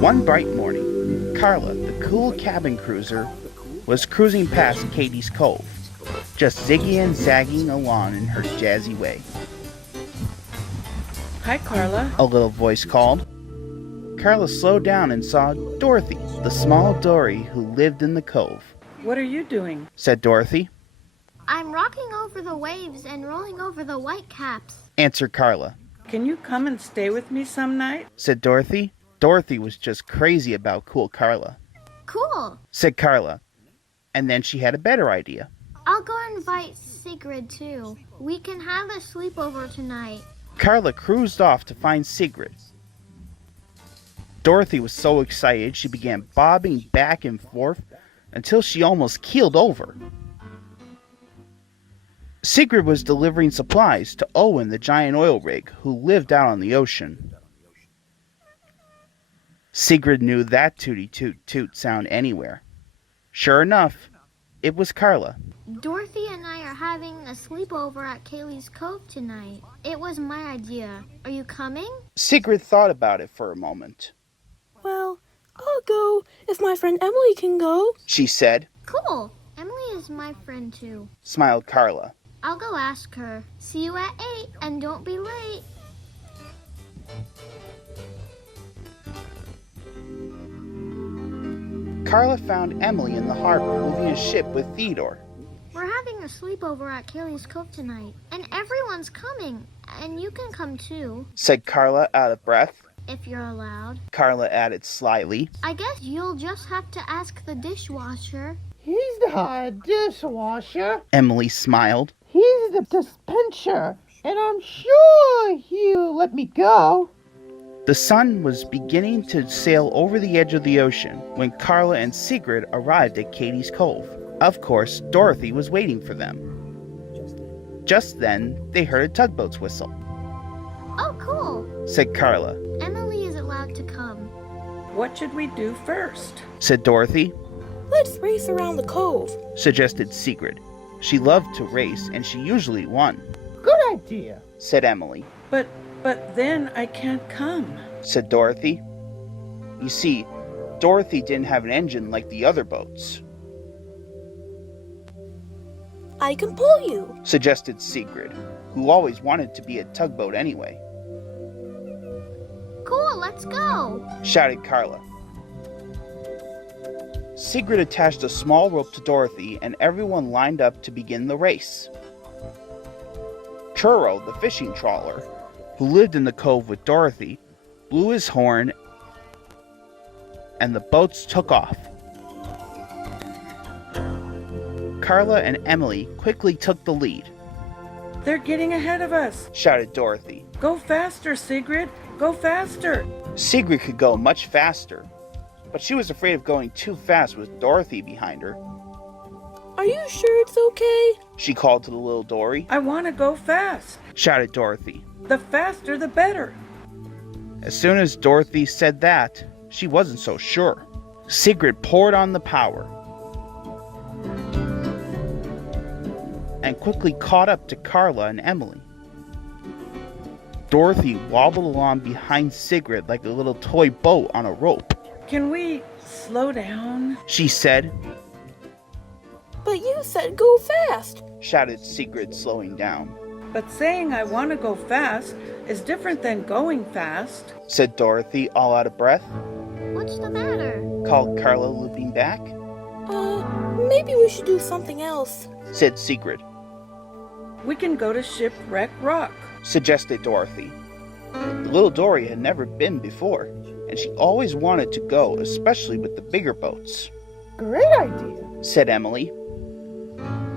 One bright morning, Carla, the cool cabin cruiser, was cruising past Katie's Cove, just zigging and zagging along in her jazzy way. Hi, Carla. A little voice called. Carla slowed down and saw Dorothy, the small dory who lived in the cove. What are you doing? Said Dorothy. I'm rocking over the waves and rolling over the whitecaps, Answered Carla. Can you come and stay with me some night? Said Dorothy. Dorothy was just crazy about cool Carla. Cool. Said Carla. And then she had a better idea. I'll go invite Sigrid too. We can have a sleepover tonight. Carla cruised off to find Sigrid. Dorothy was so excited she began bobbing back and forth until she almost keeled over. Sigrid was delivering supplies to Owen, the giant oil rig, who lived out on the ocean. Sigrid knew that tooty toot toot sound anywhere. Sure enough, it was Carla. Dorothy and I are having a sleepover at Kaylee's Cove tonight. It was my idea. Are you coming? Sigrid thought about it for a moment. Well, I'll go if my friend Emily can go, She said. Cool. Emily is my friend too. Smiled Carla. I'll go ask her. See you at 8 and don't be late. Carla found Emily in the harbor moving a ship with Theodore. We're having a sleepover at Kaylee's Cove tonight, and everyone's coming, and you can come too, Said Carla out of breath. if you're allowed. Carla added slyly. I guess you'll just have to ask the dishwasher. He's not a dishwasher. Emily smiled. He's the dispenser. And I'm sure he'll let me go. The sun was beginning to sail over the edge of the ocean when Carla and Sigrid arrived at Katie's Cove. Of course, Dorothy was waiting for them. Just then, they heard a tugboat's whistle. Oh, cool. Said Carla. Emily is allowed to come. What should we do first? Said Dorothy. let's race around the cove. Suggested Sigrid. She loved to race, and she usually won. Good idea. Said Emily. But then I can't come. Said Dorothy. You see, Dorothy didn't have an engine like the other boats. I can pull you. Suggested Sigrid, who always wanted to be a tugboat anyway. Cool, let's go. Shouted Carla. Sigrid attached a small rope to Dorothy, and everyone lined up to begin the race. Churro, the fishing trawler, who lived in the cove with Dorothy, blew his horn, and the boats took off. Carla and Emily quickly took the lead. They're getting ahead of us. Shouted Dorothy. Go faster, Sigrid. Go faster. Sigrid could go much faster, but she was afraid of going too fast with Dorothy behind her. Are you sure it's okay? She called to the little dory. I want to go fast. Shouted Dorothy. The faster, the better. As soon as Dorothy said that, she wasn't so sure. Sigrid poured on the power and quickly caught up to Carla and Emily. Dorothy wobbled along behind Sigrid like a little toy boat on a rope. Can we slow down? She said. But you said go fast. Shouted Sigrid, slowing down. But saying I want to go fast is different than going fast. Said Dorothy, all out of breath. What's the matter? Called Carla, looping back. Maybe we should do something else. Said Sigrid. We can go to Shipwreck Rock. Suggested Dorothy. The little dory had never been before, and she always wanted to go, especially with the bigger boats. Great idea. Said Emily.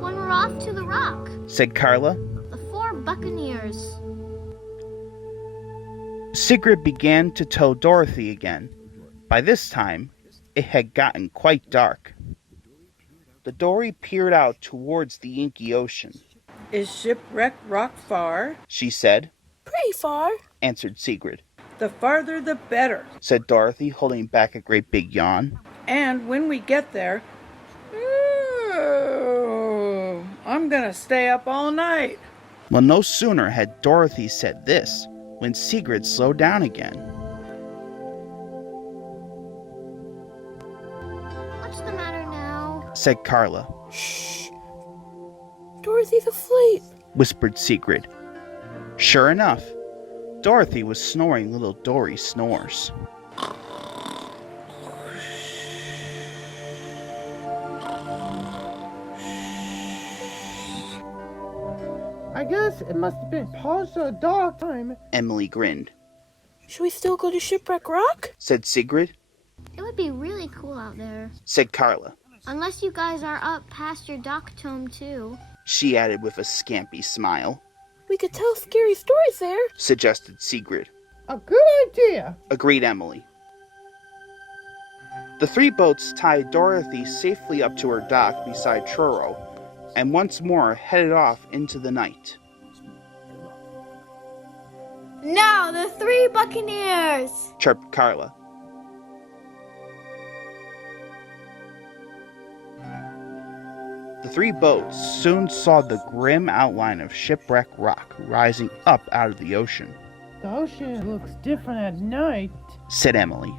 When we're off to the rock. Said Carla. The 4 buccaneers. Sigrid began to tow Dorothy again. By this time, it had gotten quite dark. The dory peered out towards the inky ocean. Is Shipwreck Rock far? She said. Pretty far. Answered Sigrid. The farther the better. Said Dorothy, holding back a great big yawn. And when we get there, I'm gonna stay up all night. Well, no sooner had Dorothy said this when Sigrid slowed down again. said Carla. Shh. Dorothy's asleep. Whispered Sigrid. Sure enough, Dorothy was snoring little Dory snores. I guess it must have been past a dark time. Emily grinned. Should we still go to Shipwreck Rock? Said Sigrid. It would be really cool out there. Said Carla. Unless you guys are up past your dock tome too. She added with a scampy smile. We could tell scary stories there. Suggested Sigrid. A good idea. Agreed Emily. The three boats tied Dorothy safely up to her dock beside Truro, and once more headed off into the night. Now the three Buccaneers! Chirped Carla. The three boats soon saw the grim outline of Shipwreck Rock rising up out of the ocean. The ocean looks different at night. Said Emily.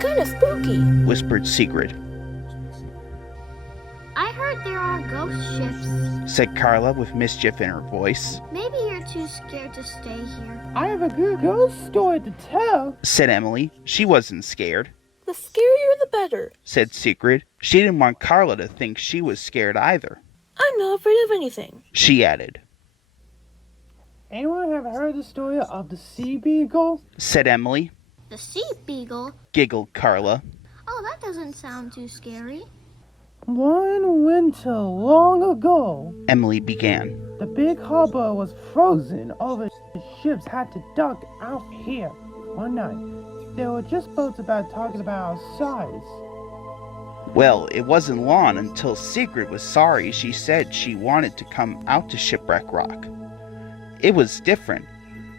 Kinda spooky. Whispered Sigrid. I heard there are ghost ships. Said Carla with mischief in her voice. Maybe you're too scared to stay here. I have a good ghost story to tell. Said Emily. She wasn't scared. The scarier the better. Said Sigrid. She didn't want Carla to think she was scared either. I'm not afraid of anything. She added. Anyone have heard the story of the sea beagle? Said Emily. The sea beagle? Giggled Carla. Oh, that doesn't sound too scary. One winter long ago, Emily began. the big harbor was frozen over. The ships had to dock out here. One night, there were just boats talking about our size. Well, it wasn't long until Sigrid was sorry she said she wanted to come out to Shipwreck Rock. It was different,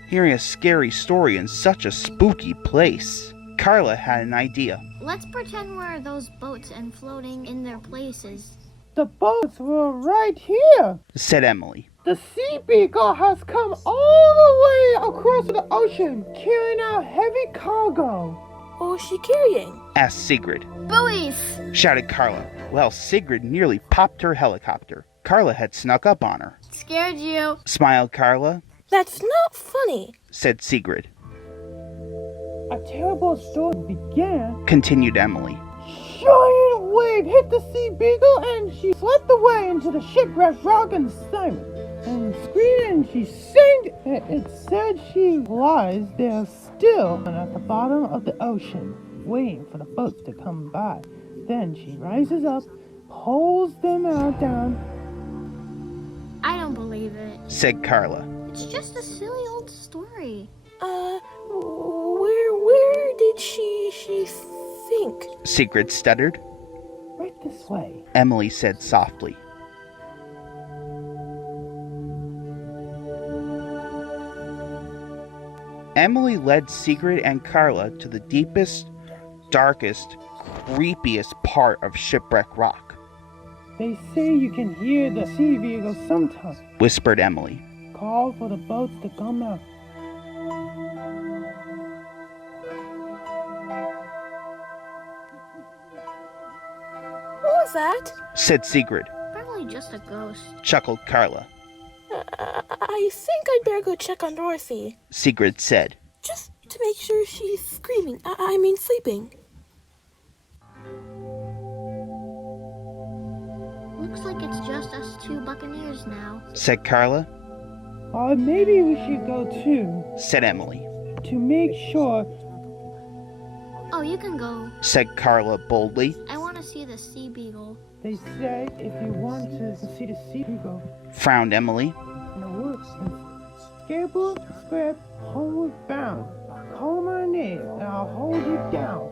hearing a scary story in such a spooky place. Carla had an idea. Let's pretend we're those boats and floating in their places. The boats were right here. Said Emily. The sea beagle has come all the way across the ocean, carrying out heavy cargo. What was she carrying? Asked Sigrid. Buoys! Shouted Carla. Well, Sigrid nearly popped her helicopter. Carla had snuck up on her. Scared you. Smiled Carla. That's not funny. Said Sigrid. A terrible storm began. Continued Emily. Giant wave hit the sea beagle and she swept away into the shipwreck rock and sank. And screamed and she sank. It said she lies there still and at the bottom of the ocean, waiting for the boats to come by. Then she rises up, pulls them out down. I don't believe it. Said Carla. It's just a silly old story. Where did she think? Sigrid stuttered. Right this way. Emily said softly. Emily led Sigrid and Carla to the deepest, darkest, creepiest part of Shipwreck Rock. They say you can hear the sea beagle sometimes. Whispered Emily. Call for the boats to come out. What was that? Said Sigrid. Probably just a ghost. Chuckled Carla. I think I'd better go check on Dorothy. Sigrid said. Just to make sure she's screaming. I mean sleeping. Looks like it's just us two Buccaneers now. Said Carla. Maybe we should go too, Said Emily. to make sure. Oh, you can go. Said Carla boldly. I want to see the sea beagle. They say if you want to see the sea beagle Frowned Emily. in the woods, Scalable, Scrap, homeward bound. Call my name and I'll hold you down.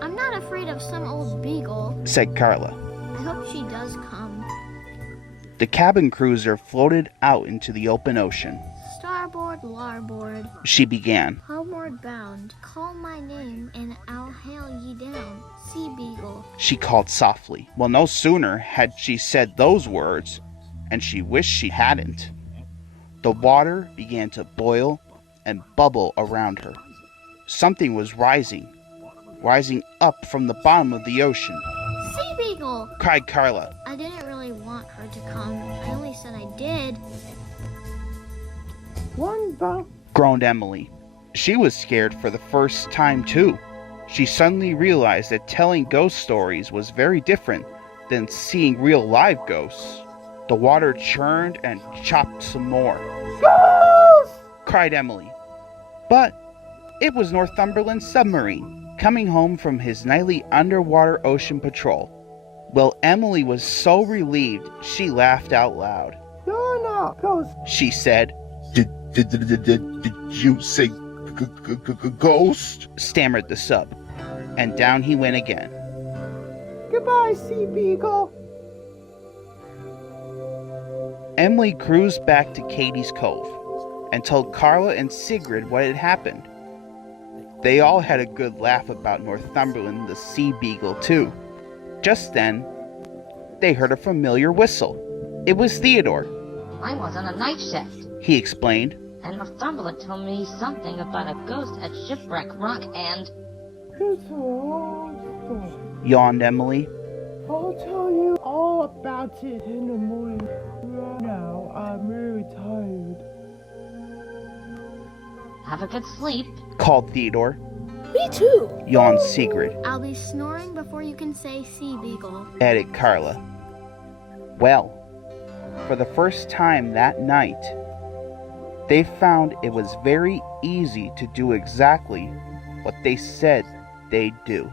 I'm not afraid of some old beagle. Said Carla. I hope she does come. The cabin cruiser floated out into the open ocean. Starboard, larboard, She began. homeward bound. Call my name and I'll hail ye down. Sea beagle. She called softly. Well, no sooner had she said those words, and she wished she hadn't. The water began to boil and bubble around her. Something was rising up from the bottom of the ocean, Sea beagle! cried Carla. I didn't really want her to come. I only said I did. Groaned Emily. She was scared for the first time too. She suddenly realized that telling ghost stories was very different than seeing real live ghosts. The water churned and chopped some more. Ghost! Cried Emily. But it was Northumberland's submarine, coming home from his nightly underwater ocean patrol. Well, Emily was so relieved she laughed out loud. You're not ghost. She said, Did you say ghost? stammered the sub, and down he went again. Goodbye, Sea Beagle. Emily cruised back to Katie's Cove and told Carla and Sigrid what had happened. They all had a good laugh about Northumberland the Sea Beagle too. Just then, they heard a familiar whistle. It was Theodore. I was on a night shift, He explained. and Northumberland told me something about a ghost at Shipwreck Rock, and It's a long story. Yawned Emily. I'll tell you all about it in the morning. Right now, I'm really tired. have a good sleep. Called Theodore. Me too. Yawned Sigrid. I'll be snoring before you can say sea beagle. Added Carla. Well, for the first time that night, they found it was very easy to do exactly what they said they'd do.